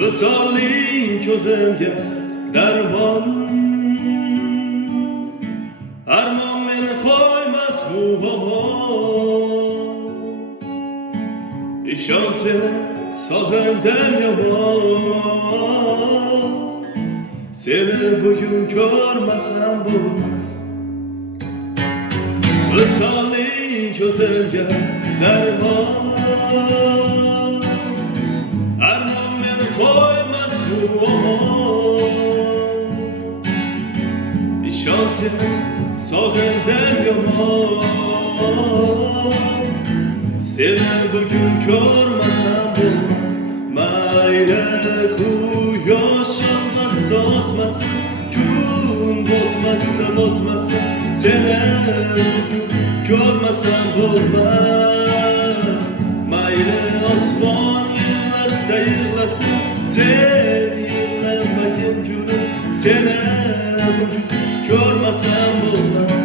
Visolin ko'zimga darmon, armon meni qo'ymas bu omon. Ishon seni sog'indim yomon, seni bugun ko'rmasam bo'lmas. Visolin ko'zimga darmon, armon meni qo'ymas bu omon. Ishon seni sog'indim yomon, seni bugun ko'rmasam bo'lmas. Mayli quyosh yonmasa o'tmasin, kun botmasa botmasin, seni bugun ko'rmasam bo'lmas. Mayli osmon yig'lasa yig'lasin, sen yig'lamagin kunim, seni bugun ko'rmasam bo'lmas.